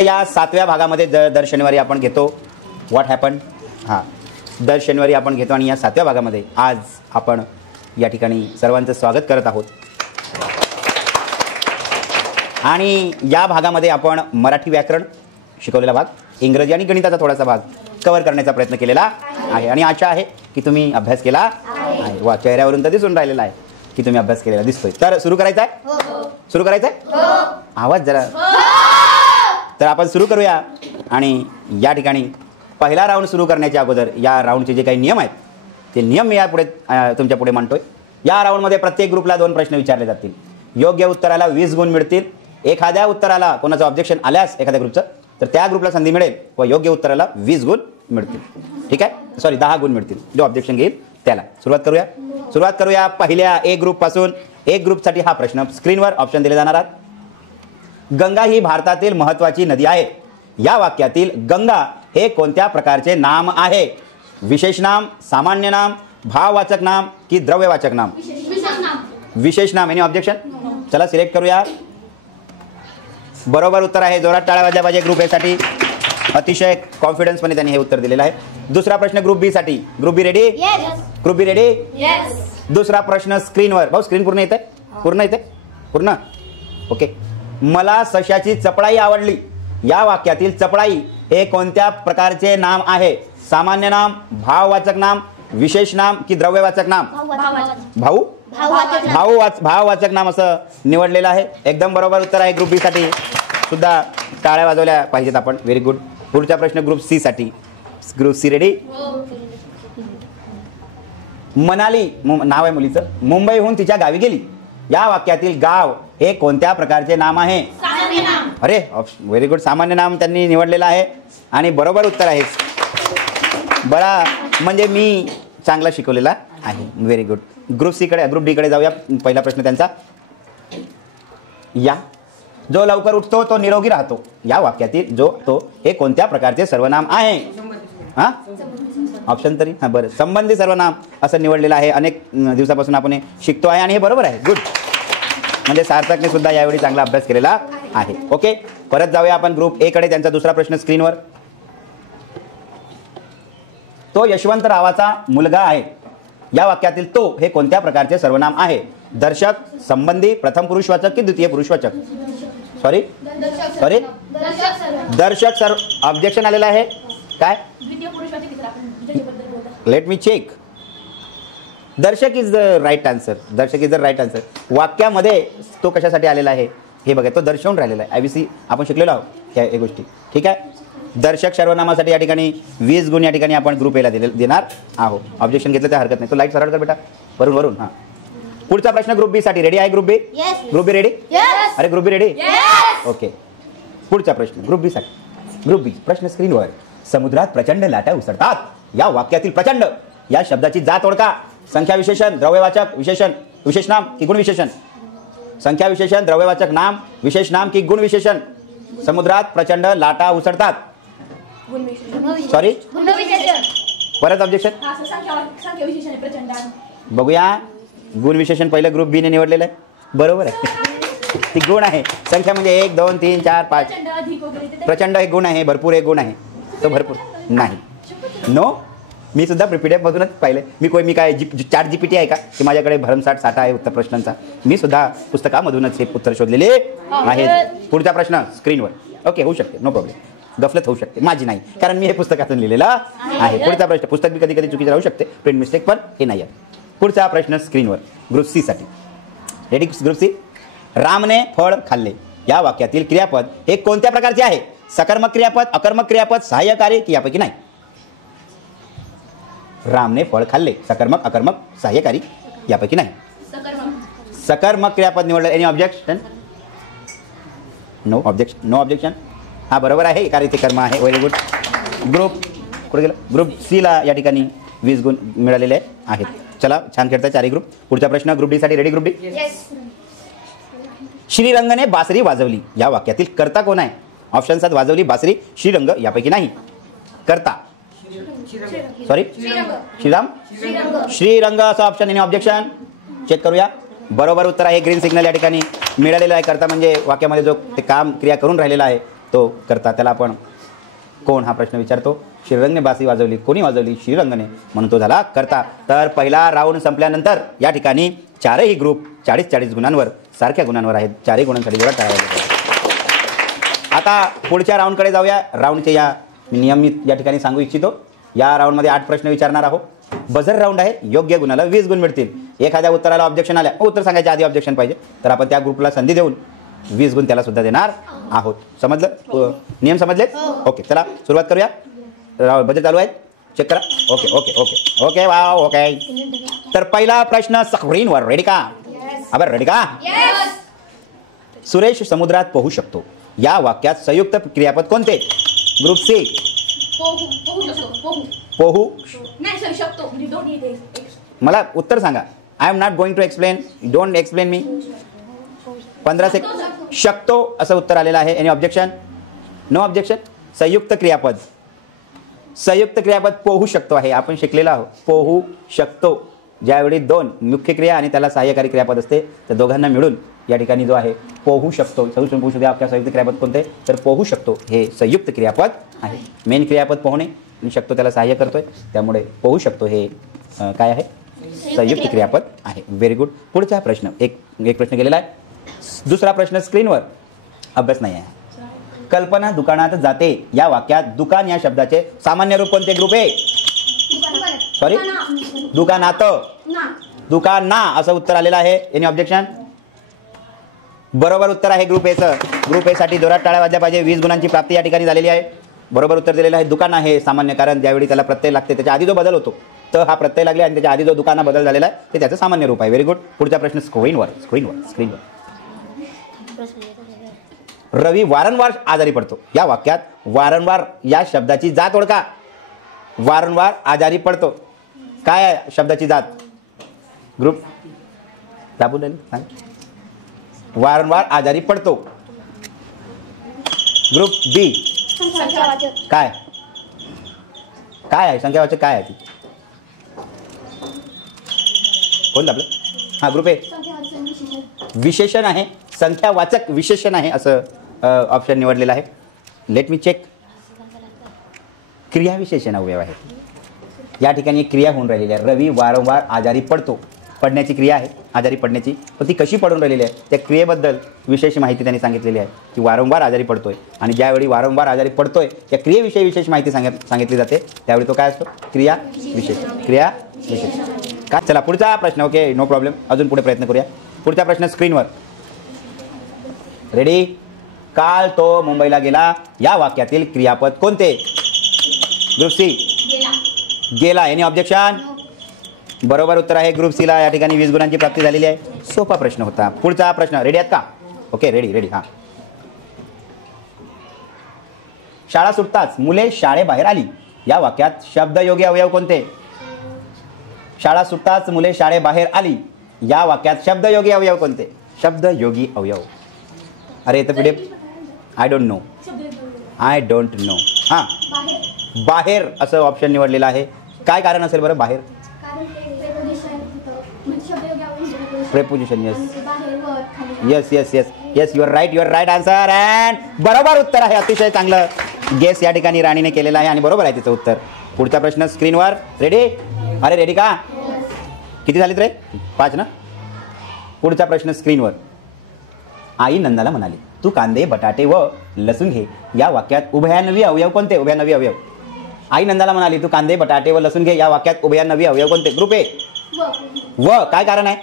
या 7व्या भागामध्ये दर शनिवारी आपण घेतो व्हॉट हॅपन. हां, दर शनिवारी आपण घेतो आणि या 7व्या भागामध्ये आज आपण या ठिकाणी सर्वांचं स्वागत करत आहोत. आणि या भागामध्ये आपण मराठी व्याकरण शिकवलेला भाग, इंग्रजी आणि गणिताचा थोडासा भाग कव्हर करण्याचा प्रयत्न केलेला आहे आणि आशा आहे की तुम्ही अभ्यास केला आहे. वा, चेहऱ्यावरून तर दिसून राहिलेला आहे की तुम्ही अभ्यास केलेला दिसतोय. तर सुरू करायचं आहे, सुरू करायचं आहे, आवाज जरा. तर आपण सुरू करूया. आणि या ठिकाणी पहिला राऊंड सुरू करण्याच्या अगोदर या राऊंडचे जे काही नियम आहेत ते नियम मी यापुढे तुमच्या पुढे मांडतोय. या राऊंडमध्ये प्रत्येक ग्रुपला 2 प्रश्न विचारले जातील. योग्य उत्तराला 20 गुण मिळतील. एखाद्या उत्तराला कोणाचं ऑब्जेक्शन आल्यास एखाद्या ग्रुपचं तर त्या ग्रुपला संधी मिळेल व योग्य उत्तराला 20 गुण मिळतील. ठीक आहे, सॉरी 10 गुण मिळतील जो ऑब्जेक्शन घेईल त्याला. सुरुवात करूया पहिल्या ए ग्रुप पासून. एक ग्रुपसाठी हा प्रश्न स्क्रीनवर ऑप्शन दिले जाणार आहेत. गंगा ही भारतातील महत्त्वाची नदी आहे. या वाक्यातील गंगा हे कोणत्या प्रकारचे नाम आहे? विशेष नाम, सामान्य नाम, भाववाचक नाम की द्रव्यवाचक नाम? विशेष नाम. Any objection? चला सिलेक्ट करूया. बरोबर उत्तर आहे. जोरात टाळ्या वाजल्या पाहिजे ग्रुप ए साठी. अतिशय कॉन्फिडन्सपणे त्यांनी हे उत्तर दिलेलं आहे. दुसरा प्रश्न ग्रुप बी साठी. Group B ready? Group B ready? दुसरा प्रश्न स्क्रीनवर. भाऊ स्क्रीन पूर्ण येते? पूर्ण येते? पूर्ण? ओके. मला सशाची चपळाई आवडली. या वाक्यातील चपळाई हे कोणत्या प्रकारचे नाम आहे? सामान्य नाम, भाववाचक नाम, विशेष नाम की द्रव्यवाचक नाम? भाववाचक नाम असं निवडलेलं आहे. एकदम बरोबर उत्तर आहे. ग्रुप बी साठी सुद्धा टाळ्या वाजवल्या पाहिजेत आपण. Very good. पुढचा प्रश्न ग्रुप सी साठी. Group C ready? मनाली नाव आहे मुलीचं, मुंबईहून तिच्या गावी गेली. या वाक्यातील गाव हे कोणत्या प्रकारचे नाम आहे? अरे व्हेरी गुड. सामान्य नाम त्यांनी निवडलेलं आहे आणि बरोबर उत्तर आहे. बरा म्हणजे मी चांगला शिकवलेला आहे. Very good. ग्रुप सी कडे, ग्रुप डी कडे जाऊया. पहिला प्रश्न त्यांचा. या जो लवकर उठतो तो निरोगी राहतो. या वाक्यातील जो तो हे कोणत्या प्रकारचे सर्वनाम आहे? हां, ऑप्शन तरी. हां बरं, संबंधी सर्वनाम असं निवडलेलं आहे. अनेक दिवसापासून आपण हे शिकतो आहे आणि हे बरोबर आहे. गुड. म्हणजे सार्थकने सुद्धा यावेळी चांगला अभ्यास केलेला आहे. ओके, परत जाऊया आपण ग्रुप ए कडे. त्यांचा दुसरा प्रश्न स्क्रीनवर. तो यशवंतरावाचा मुलगा आहे. या वाक्यातील तो हे कोणत्या प्रकारचे सर्वनाम आहे? दर्शक, संबंधी, प्रथम पुरुषवाचक की द्वितीय पुरुषवाचक? सॉरी दर्शक सर. ऑब्जेक्शन आलेलं आहे. काय? Let me check. Darshak is the right answer. Darshak is the right answer. वाक्यामध्ये तो कशासाठी आलेला आहे हे बघा. तो दर्शवून राहिलेला आहे. IBC आपण शिकलेलो आहोत या गोष्टी. ठीक आहे. दर्शक सर्वनामासाठी या ठिकाणी 20 गुण या ठिकाणी आपण ग्रुप एला देणार आहोत. ऑब्जेक्शन घेतलं तर हरकत नाही. तो लाईट सरळ कर बेटा, वरून. हां, पुढचा प्रश्न ग्रुप बी साठी. रेडी आहे group B? Group B ready? अरे ग्रुप बी रेडी? ओके. पुढचा प्रश्न ग्रुप बी साठी. ग्रुप बी प्रश्न स्क्रीनवर. समुद्रात प्रचंड लाटा उसळतात. या वाक्यातील प्रचंड या शब्दाची जात ओळखा. संख्या विशेषण, द्रव्यवाचक विशेषण, विशेष नाम की गुण विशेषण? संख्या विशेषण, द्रव्यवाचक नाम, विशेष नाम की गुण विशेषण? समुद्रात प्रचंड लाटा उसळतात. सॉरी परत ऑब्जेक्शन. बघूया. गुण विशेषण पहिलं ग्रुप बी ने निवडलेलं आहे. बरोबर आहे. ती गुण आहे. संख्या म्हणजे 1 2 3 4 5. प्रचंड एक गुण आहे, भरपूर एक गुण आहे. तो भरपूर नाही. नो, मी सुद्धा PDF मधूनच पाहिलं. मी काय चॅट GPT आहे का की माझ्याकडे भरमसाठ साठा आहे उत्तर प्रश्नांचा? मी सुद्धा पुस्तकामधूनच हे उत्तर शोधलेले आहेत. पुढचा प्रश्न स्क्रीनवर. ओके, होऊ शकते, नो प्रॉब्लेम. गफलत होऊ शकते, माझी नाही, कारण मी हे पुस्तकातून लिहिलेलं आहे. पुढचा प्रश्न. पुस्तक मी कधी चुकीचं राहू शकते, प्रिंट मिस्टेक, पण हे नाही आहे. पुढचा प्रश्न स्क्रीनवर. ग्रुप सी साठी. रेडी? Group C. रामने फळ खाल्ले. या वाक्यातील क्रियापद हे कोणत्या प्रकारचे आहे? सकर्मक क्रियापद, अकर्मक क्रियापद, सहाय्यकारी की यापैकी नाही? रामने फळ खाल्ले. सकर्मक, अकर्मक, सहाय्यकारी यापैकी नाही? सकर्मक क्रियापद निवडलं. Any objection? No objection. No objection. हा बरोबर आहे, कारण इथे कर्म आहे. Very good. ग्रुप कुठे गेलं? ग्रुप सी ला या ठिकाणी 20 गुण मिळालेले आहेत. चला, छान खेळताय चारही ग्रुप. पुढचा प्रश्न ग्रुप डी साठी. Ready group D? श्रीरंगने बासरी वाजवली. या वाक्यातील कर्ता कोण आहे? ऑप्शन्सात वाजवली, बासरी, श्रीरंग यापैकी नाही. कर्ता सॉरी श्रीराम, श्रीरंग असं ऑप्शन. Any objection? चेक करूया. बरोबर उत्तर आहे. ग्रीन सिग्नल या ठिकाणी मिळालेला आहे. करता म्हणजे वाक्यामध्ये जो ते काम क्रिया करून राहिलेला आहे तो करता, त्याला आपण कोण हा प्रश्न विचारतो. श्रीरंगने बासरी वाजवली, कोणी वाजवली? श्रीरंगने, म्हणून तो झाला करता. तर पहिला राऊंड संपल्यानंतर या ठिकाणी चारही ग्रुप 40-40 गुणांवर, सारख्या गुणांवर आहेत. चारही गुणांसाठी जोरात टाळ्या वाजवा. आता पुढच्या राऊंडकडे जाऊया. राऊंडचे या नियम मी या ठिकाणी सांगू इच्छितो. या राऊंडमध्ये 8 प्रश्न विचारणार आहोत. बझर राऊंड आहे. योग्य गुणाला 20 गुण मिळतील. एखाद्या उत्तराला ऑब्जेक्शन आल्या, उत्तर सांगायच्या आधी ऑब्जेक्शन पाहिजे, तर आपण त्या ग्रुपला संधी देऊन 20 गुण त्याला सुद्धा देणार आहोत. समजलं? नियम समजले? ओके, चला सुरुवात करूया. बजेट चालू आहे, चेक करा. Okay okay okay okay wow okay. तर पहिला प्रश्न स्क्रीनवर. रेडी का? अबे रेडी का? सुरेश समुद्रात पोहू शकतो. या वाक्यात संयुक्त क्रियापद कोणते? Group C. पोहू नाही शकतो. मला उत्तर सांगा. I am not going to explain, don't explain me. 15 second. शकतो असं उत्तर आलेलं आहे. Any objection? No objection. संयुक्त क्रियापद, संयुक्त क्रियापद पोहू शकतो आहे. आपण शिकलेलो आहोत. पोहू शकतो ज्यावेळी 2 मुख्य क्रिया आणि त्याला सहाय्यकारी क्रियापद असते, तर दोघांना मिळून या ठिकाणी जो आहे पोहू शकतो. पोहू शकतो. आपल्या संयुक्त क्रियापद कोणते? तर पोहू शकतो हे संयुक्त क्रियापद आहे. मेन क्रियापद पोहणे आणि शकतो त्याला सहाय्य करतोय, त्यामुळे पोहू शकतो हे काय आहे? संयुक्त क्रियापद आहे. Very good. पुढचा प्रश्न एक प्रश्न गेलेला आहे. दुसरा प्रश्न स्क्रीनवर. अभ्यास नाही आहे. कल्पना दुकानात जाते. या वाक्यात दुकान या शब्दाचे सामान्य रूप कोणते? Group A. सॉरी, दुकानात. दुकाना असं उत्तर आलेलं आहे. Any objection? बरोबर उत्तर आहे ग्रुप एचं. ग्रुप ए साठी जोरात टाळ्या वाजल्या पाहिजे. 20 गुणांची प्राप्ती या ठिकाणी झालेली आहे. बरोबर उत्तर दिलेलं आहे. दुकान आहे सामान्य, कारण ज्यावेळी त्याला प्रत्यय लागते त्याच्या आधी जो बदल होतो, तर हा प्रत्यय लागले आणि त्याच्या आधी जो दुकाना बदल झालेला आहे ते त्याचं सामान्य रूप आहे. Very good. पुढचा प्रश्न स्क्रीनवर. रवी वारंवार आजारी पडतो. या वाक्यात वारंवार या शब्दाची जात ओळखा. वारंवार आजारी पडतो, काय आहे शब्दाची जात? ग्रुप दाबून सांग. वारंवार आजारी पडतो. ग्रुप बी. काय काय आहे? संख्यावाचक काय आहे ती? कोण दाबलं? हा, ग्रुप ए. विशेषण आहे. संख्यावाचक विशेषण आहे असं ऑप्शन निवडलेलं आहे. Let me check. क्रियाविशेषण अवयव आहे. या ठिकाणी एक क्रिया होऊन राहिलेली आहे. रवी वारंवार आजारी पडतो. पडण्याची क्रिया आहे, आजारी पडण्याची. पण ती कशी पडून राहिलेली आहे त्या क्रियेबद्दल विशेष माहिती त्यांनी सांगितलेली आहे की वारंवार आजारी पडतोय. आणि ज्यावेळी वारंवार आजारी पडतोय त्या क्रियेविषयी विशेष माहिती सांगितली जाते, त्यावेळी तो काय असतो? क्रिया विशेष. क्रिया विशेष काय? चला पुढचा प्रश्न. Okay, no problem. अजून पुढे प्रयत्न करूया. पुढचा प्रश्न स्क्रीनवर. रेडी? काल तो मुंबईला गेला. या वाक्यातील क्रियापद कोणते? Group C. गेला. Any objection? बरोबर उत्तर आहे ग्रुप सीला. या ठिकाणी 20 गुणांची प्राप्ती झालेली आहे. सोपा प्रश्न होता. पुढचा प्रश्न. रेडी आहेत का? Okay, ready. हां. शाळा सुटताच मुले शाळेबाहेर आली. या वाक्यात शब्दयोगी अवयव कोणते? शाळा सुटताच मुले शाळेबाहेर आली. या वाक्यात शब्दयोगी अवयव कोणते? शब्दयोगी अवयव. अरे तर पुढे आय डोंट नो. हां, बाहेर असं ऑप्शन निवडलेलं आहे. काय कारण असेल बरं? बाहेर preposition. Yes your right answer. And बरोबर उत्तर आहे. अतिशय चांगलं गेस या ठिकाणी राणीने केलेलं आहे आणि बरोबर आहे तिचं उत्तर. पुढचा प्रश्न स्क्रीनवर. रेडी? अरे रेडी का? किती झालीत रे? 5 ना. पुढचा प्रश्न स्क्रीनवर. आई नंदाला म्हणाली, तू कांदे बटाटे व लसूण घे. या वाक्यात उभयान्वयी अवयव कोणते? उभयान्वयी अवयव. आई नंदाला म्हणाली तू कांदे बटाटे व लसूण घे. या वाक्यात उभयान्वयी अवयव कोणते? Group A. व. काय कारण आहे?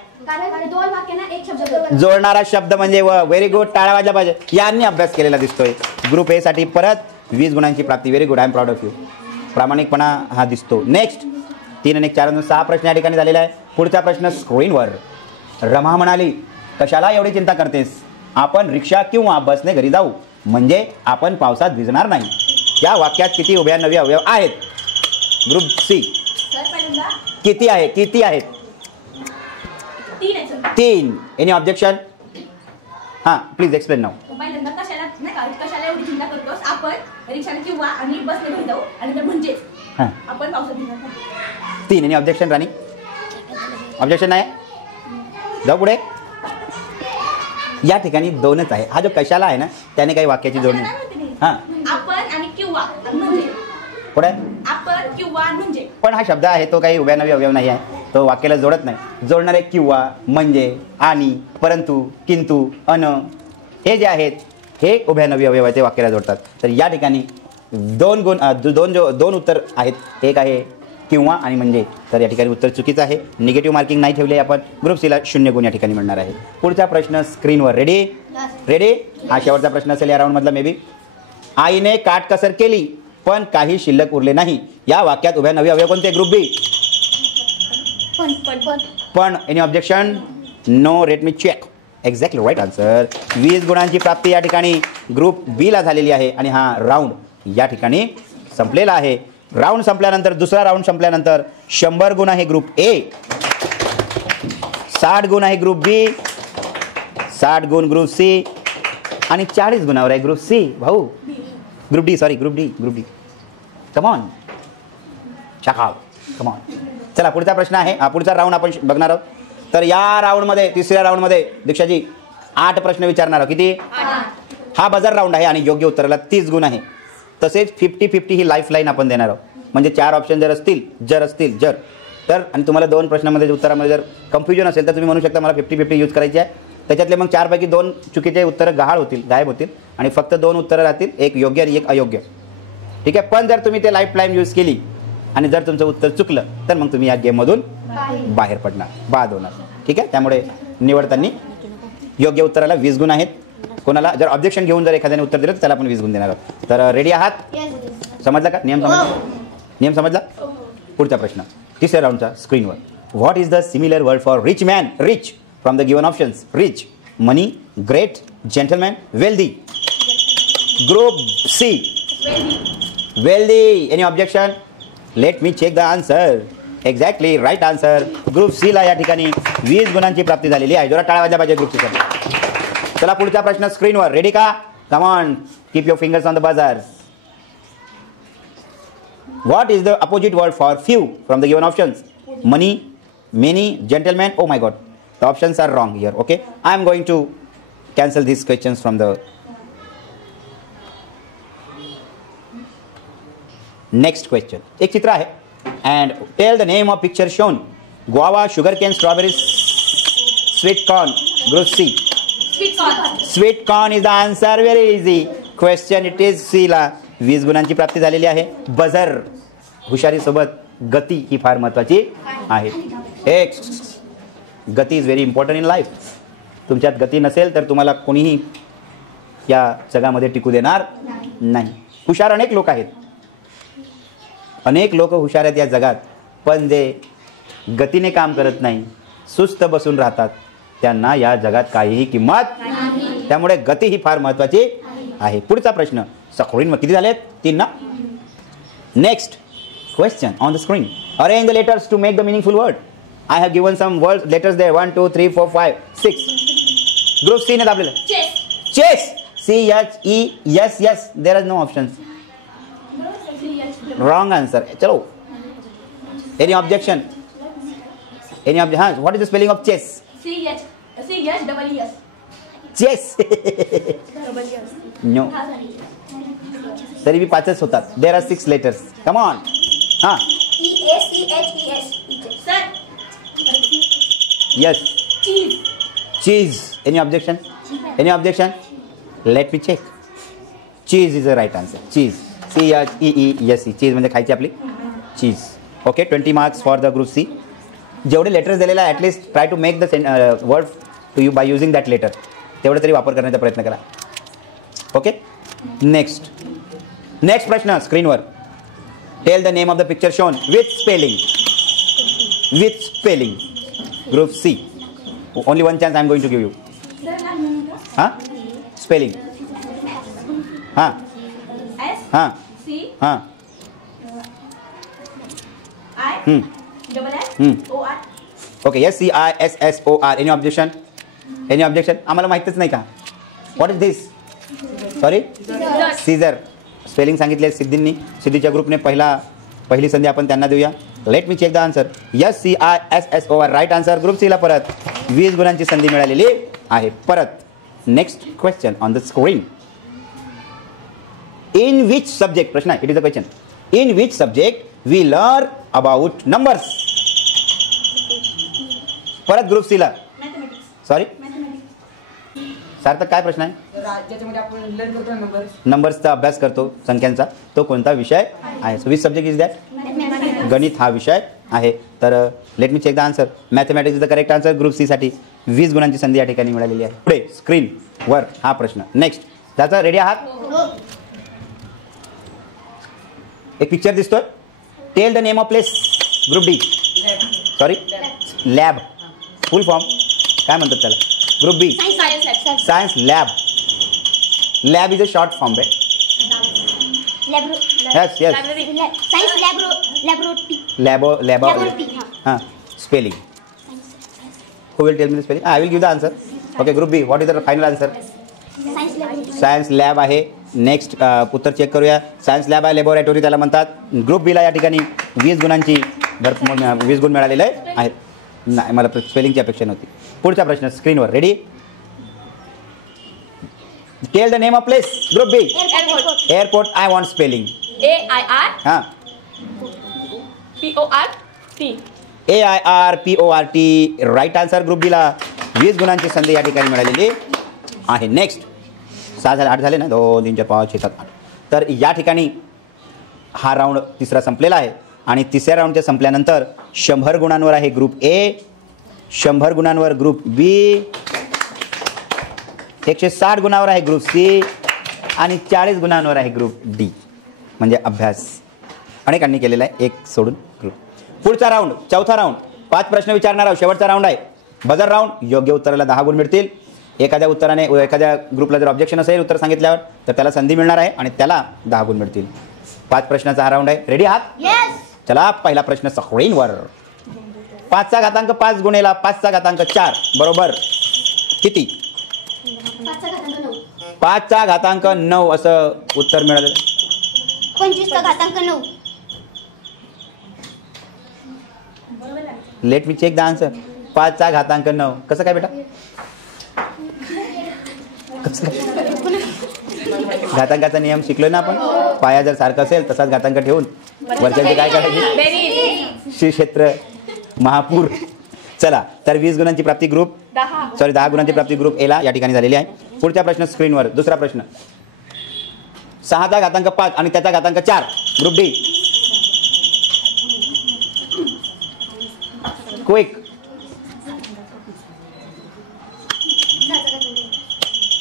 जोडणारा शब्द म्हणजे व. Very good. टाळ्या वाजल्या पाहिजे. यांनी अभ्यास केलेला दिसतोय. ग्रुप ए साठी परत 20 गुणांची प्राप्ती. Very good. I am proud of you. प्रामाणिकपणा हा दिसतो. नेक्स्ट. 3 आणि 4 6 प्रश्न या ठिकाणी झालेला आहे. पुढचा प्रश्न स्क्रीनवर. रमा म्हणाली, कशाला एवढी चिंता करतेस? आपण रिक्षा किंवा बसने घरी जाऊ, म्हणजे आपण पावसात भिजणार नाही. या वाक्यात किती उभयान्वयी अवयव आहेत? Group C. किती आहेत? 3. Any objection? हां, प्लीज एक्सप्लेन नाउ. कशाला एवढी चिंता करतोस? आपण रिक्षाने किंवा आणि बसने घरी जाऊ आणि म्हणजे आपण पावसात भिजणार नाही. 3. एनी ऑब्जेक्शन राणी? ऑब्जेक्शन नाही? जाऊ पुढे. या ठिकाणी 2च आहे. हा जो कशाला आहे ना त्याने काही वाक्याची जोडणी हां आपण आणि किंवा म्हणजे पुढे आपण किंवा म्हणजे पण हा शब्द आहे तो काही उभ्यानवी अवयव नाही आहे, तो वाक्याला जोडत नाही. जोडणारे किंवा, म्हणजे, आणि, परंतु, किंतु, अन हे जे आहेत हे उभ्यानवी अवयव ते वाक्याला जोडतात. तर या ठिकाणी दोन उत्तर आहेत. एक आहे किंवा आणि म्हणजे. तर या ठिकाणी उत्तर चुकीचं आहे. निगेटिव्ह मार्किंग नाही ठेवले आपण. ग्रुप सीला 0 गुण या ठिकाणी मिळणार आहे. पुढचा प्रश्न स्क्रीनवर. Ready ready. हा शेवटचा प्रश्न असेल या राऊंडमधला मे बी. आईने काटकसर केली पण काही शिल्लक उरले नाही. या वाक्यात उभ्यानवी अवयव कोणते? Group B. पण any objection? No. Let me check. Exactly right answer. 20 गुणांची प्राप्ती या ठिकाणी ग्रुप बी ला झालेली आहे आणि हा राऊंड या ठिकाणी संपलेला आहे. राऊंड संपल्यानंतर, दुसरा राऊंड संपल्यानंतर 100 गुण आहे ग्रुप ए, 60 गुण आहे ग्रुप बी, 60 गुण ग्रुप सी आणि 40 गुणावर आहे ग्रुप सी. भाऊ group D, sorry group D. Come on चकाव, कमॉन. चला पुढचा प्रश्न आहे. पुढचा राऊंड आपण बघणार आहोत. तर या राऊंडमध्ये, तिसऱ्या राऊंडमध्ये दीक्षाजी 8 प्रश्न विचारणार आहोत. किती? हा बजर राऊंड आहे आणि योग्य उत्तराला 30 गुण आहे. तसेच 50-50 ही लाईफ लाईन आपण देणार आहोत. म्हणजे 4 ऑप्शन जर असतील तर आणि तुम्हाला 2 प्रश्नामध्ये उत्तरामध्ये जर कन्फ्युजन असेल तर तुम्ही म्हणू शकता मला 50-50 यूज करायची आहे. त्याच्यातले मग 4 पैकी 2 चुकीचे उत्तरं गायब होतील आणि फक्त 2 उत्तरं राहतील, एक योग्य आणि एक अयोग्य. ठीक आहे. पण जर तुम्ही ते लाईफ लाईन यूज केली आणि जर तुमचं उत्तर चुकलं तर मग तुम्ही या गेममधून बाहेर पडणार, बाद होणार. ठीक आहे. त्यामुळे निवडताना योग्य उत्तराला 20 गुण आहेत. कोणाला जर ऑब्जेक्शन घेऊन जर एखाद्याने उत्तर दिलं तर त्याला आपण 20 गुण देणार आहोत. तर रेडी आहात? समजला का नियम समजला? पुढचा प्रश्न तिसऱ्या राऊंडचा स्क्रीनवर. What is the similar word for rich man? Rich from the given options. Rich, money, great, gentleman, wealthy. Group C wealthy. Any objection? Let me check the answer. Exactly right answer. Group C ला या ठिकाणी 20 गुणांची प्राप्ती झालेली आहे. जोरात टाळ्या वाजल्या पाहिजे ग्रुप सी साठी. चला पुढचा प्रश्न स्क्रीनवर. रेडी का? Come on, keep your fingers on the buzzer. What is the opposite word for few from the given options? Money, many, gentleman. Oh my god, the options are wrong here. Okay, I am going to cancel this questions from the next question. एक चित्र आहे and tell the name of picture shown. Guava, sugarcane, strawberries, sweet corn. Group C. Sweet corn is the answer. Very easy question. It is C ला 20 गुणांची प्राप्ती झालेली आहे. Buzzer, हुशारी सोबत गती ही फार महत्त्वाची आहे. एक गती is very important in life. तुमच्यात गती नसेल तर तुम्हाला कोणीही या जगामध्ये टिकू देणार नाही. हुशार अनेक लोक आहेत, अनेक लोक हुशार आहेत या जगात, पण जे गतीने काम करत नाही, सुस्त बसून राहतात, त्यांना या जगात काहीही किंमत नाही. त्यामुळे गती ही फार महत्त्वाची आहे. पुढचा प्रश्न स्क्रीनवर किती झालेत? 3 ना. Next question on the screen. Arrange the letters to make the meaningful word. I have given some word letters there. 1 2 3 4 5 6. Group C ने दाबलेलं. Chess. CHES. yes. There is no options. Wrong answer. चलो. Any objection? What is the spelling of chess? CHES. Chess. No. तरी भी 5च होतात. There are 6 letters. Come on. EACHES. Sir. Yes. Cheese. Any objection? Let me check. Cheese is the right answer. Cheese. CHEESE. चीज म्हणजे खायची आपली चीज. Okay, 20 marks for the group C. जेवढे letters दिलेला आहे at least try to make the word to you by using that letter. तेवढं तरी वापर करण्याचा प्रयत्न करा. ओके. नेक्स्ट प्रश्न स्क्रीनवर. Tell the name of the picture shown with spelling. Group C. Only 1 chance I am going to give you. Spelling. C. I. SSOR. ओके. SCISSOR. Any objection? आम्हाला माहितच नाही का? What is this? Sorry, scissor. Spelling सांगितले सिद्धींनी. सिद्धीच्या ग्रुपने पहिली संधी आपण त्यांना देऊया. Let me check the answer. SCISSOR. Right answer. Group सीला परत 20 गुणांची संधी मिळालेली आहे. परत next question on the screen. In which subject, प्रश्न आहे, it is a question. In which subject we learn about numbers. परत ग्रुप सी ला, सॉरी सार्थक काय प्रश्न आहे? ज्याच्यामध्ये आपण लर्न करतो नंबर्स. नंबर्सचा अभ्यास करतो, संख्यांचा, तो कोणता विषय आहे? So which subject is that? गणित हा विषय आहे. तर let me check the answer. Mathematics is the correct answer. Group C साठी 20 गुणांची संधी या ठिकाणी मिळालेली आहे. पुढे स्क्रीन वर हा प्रश्न. नेक्स्ट, त्याचा रेडी आहात? एक पिक्चर दिसतोय. Tell the name of place. Group D, sorry lab, full form काय म्हणतात त्याला? Group B science lab. Lab is a short form बे. Yes yes, laboratory. हां, spelling. Who will tell me the spelling? I will give the answer. Okay, group B, what is the final answer? Science lab आहे. Next उत्तर check करूया. Science lab आहे, laboratory त्याला म्हणतात. Group बीला या ठिकाणी 20 गुणांची 20 गुण मिळालेले आहेत. नाही, मला स्पेलिंगची अपेक्षा नव्हती. पुढचा प्रश्न स्क्रीनवर. Ready? Tell the name of place. Group B airport. I want spelling. हां, AIRPORT राईट आन्सर. ग्रुप बीला 20 गुणांची संधी या ठिकाणी मिळालेली आहे. नेक्स्ट, 6 झाले, 8 झाले ना, 2 3 4 5 6 7 8. तर या ठिकाणी हा राऊंड तिसरा संपलेला आहे आणि तिसऱ्या राऊंडच्या संपल्यानंतर 100 गुणांवर आहे ग्रुप ए, 100 गुणांवर ग्रुप बी, 160 गुणांवर आहे ग्रुप सी आणि 40 गुणांवर आहे ग्रुप डी. म्हणजे अभ्यास अनेकांनी केलेला आहे, एक सोडून ग्रुप. पुढचा राऊंड, चौथा राऊंड, 5 प्रश्न विचारणार आहोत. शेवटचा राऊंड आहे बजर राऊंड. योग्य उत्तराला 10 गुण मिळतील. एखाद्या उत्तराने, एखाद्या ग्रुपला जर ऑब्जेक्शन असेल उत्तर सांगितल्यावर, तर त्याला संधी मिळणार आहे आणि त्याला 10 गुण मिळतील. 5 प्रश्नाचा हा राऊंड आहे. रेडी आहात? चला, पहिला प्रश्न स्क्रीनवर. 5चा घातांक 5 गुणेला 5चा घातांक 4 बरोबर किती? 5चा घातांक 9 असं उत्तर मिळालं. 25चा घातांक 9. Let me check the answer. 5चा घातांक 9 कसं काय बेटा? घातांकाचा नियम शिकलोय ना आपण. पाया जर सारखं असेल तसाच घातांक ठेवून वरच्याचे काय करायचे? श्री क्षेत्र महापूर. चला, तर 20 गुणांची प्राप्ती ग्रुप, सॉरी 10 गुणांची प्राप्ती ग्रुप एला या ठिकाणी झालेली आहे. पुढचा प्रश्न स्क्रीनवर. दुसरा प्रश्न, 6चा घातांक 5 आणि त्याचा घातांक 4 ग्रुप डी. क्विक.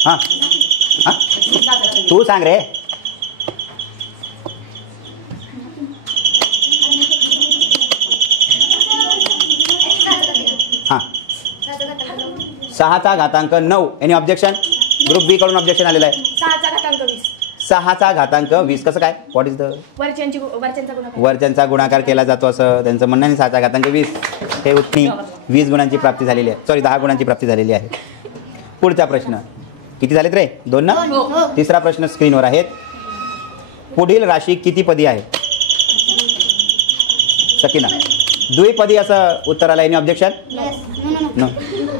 हां हां, तू सांग रे. हां, 6चा घातांक 9. Any objection? ग्रुप बी कडून ऑब्जेक्शन आलेलं आहे. 6चा घातांक 20. 6चा घातांक 20 कसं काय? What is the? वरच्यांचा गुणाकार केला जातो असं त्यांचं म्हणणं आहे. 6चा घातांक 20 हे उत्तरी 20 गुणांची प्राप्ती झालेली आहे, सॉरी 10 गुणांची प्राप्ती झालेली आहे. पुढचा प्रश्न किती झालेत रे? 2 ना? तिसरा प्रश्न स्क्रीनवर आहेत. पुढील राशी किती पदी आहे? सकीना, द्विपदी असं उत्तर आलं. Any objection? नो.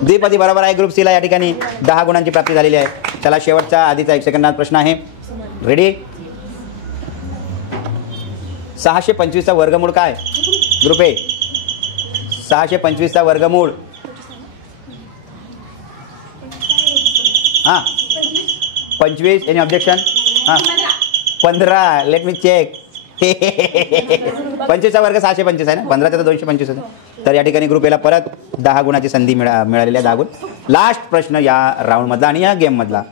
द्विपदी बरोबर आहे. ग्रुप सीला या ठिकाणी 10 गुणांची प्राप्ती झालेली आहे. चला, शेवटचा आधीचा 1 सेकंदात प्रश्न आहे. रेडी? 625चा वर्गमूळ काय? Group A. 625चा वर्गमूळ. हां, 25. Any objection? हां, 15. Late me check. 25चा वर्ग 625 आहे ना, 15चा तर 225 होतं. तर या ठिकाणी ग्रुप एला परत 10 गुणाची संधी मिळालेली आहे. 10 गुण. लास्ट प्रश्न या राऊंडमधला आणि या गेममधला.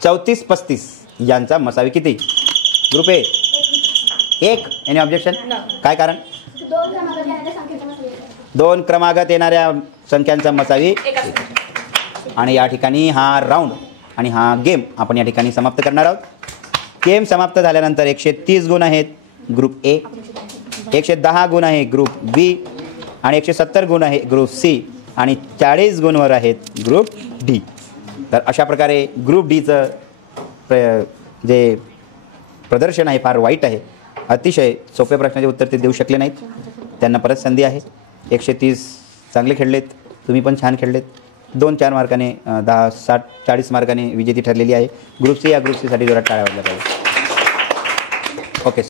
34-35 यांचा मसावी किती? Group A 1. Any objection? काय कारण? 2 क्रमागत येणाऱ्या संख्यांचा मसावी. आणि या ठिकाणी हा राऊंड आणि हा गेम आपण या ठिकाणी समाप्त करणार आहोत. गेम समाप्त झाल्यानंतर 130 गुण आहेत ग्रुप ए, 110 गुण आहे ग्रुप बी आणि 170 गुण आहे ग्रुप सी आणि 40 गुणवर आहेत ग्रुप डी. तर अशा प्रकारे ग्रुप डीचं जे प्रदर्शन आहे फार वाईट आहे. अतिशय सोप्या प्रश्नाचे उत्तर ते देऊ शकले नाहीत. त्यांना परत संधी आहे. 130 चांगले खेळलेत, तुम्ही पण छान खेळलेत. 2 4 मार्काने 10 60 40 मार्काने विजेती ठरलेली आहे. ग्रुप सी या ग्रुप सीसाठी जोरात टाळ्या वाजल्या पाहिजे. ओके.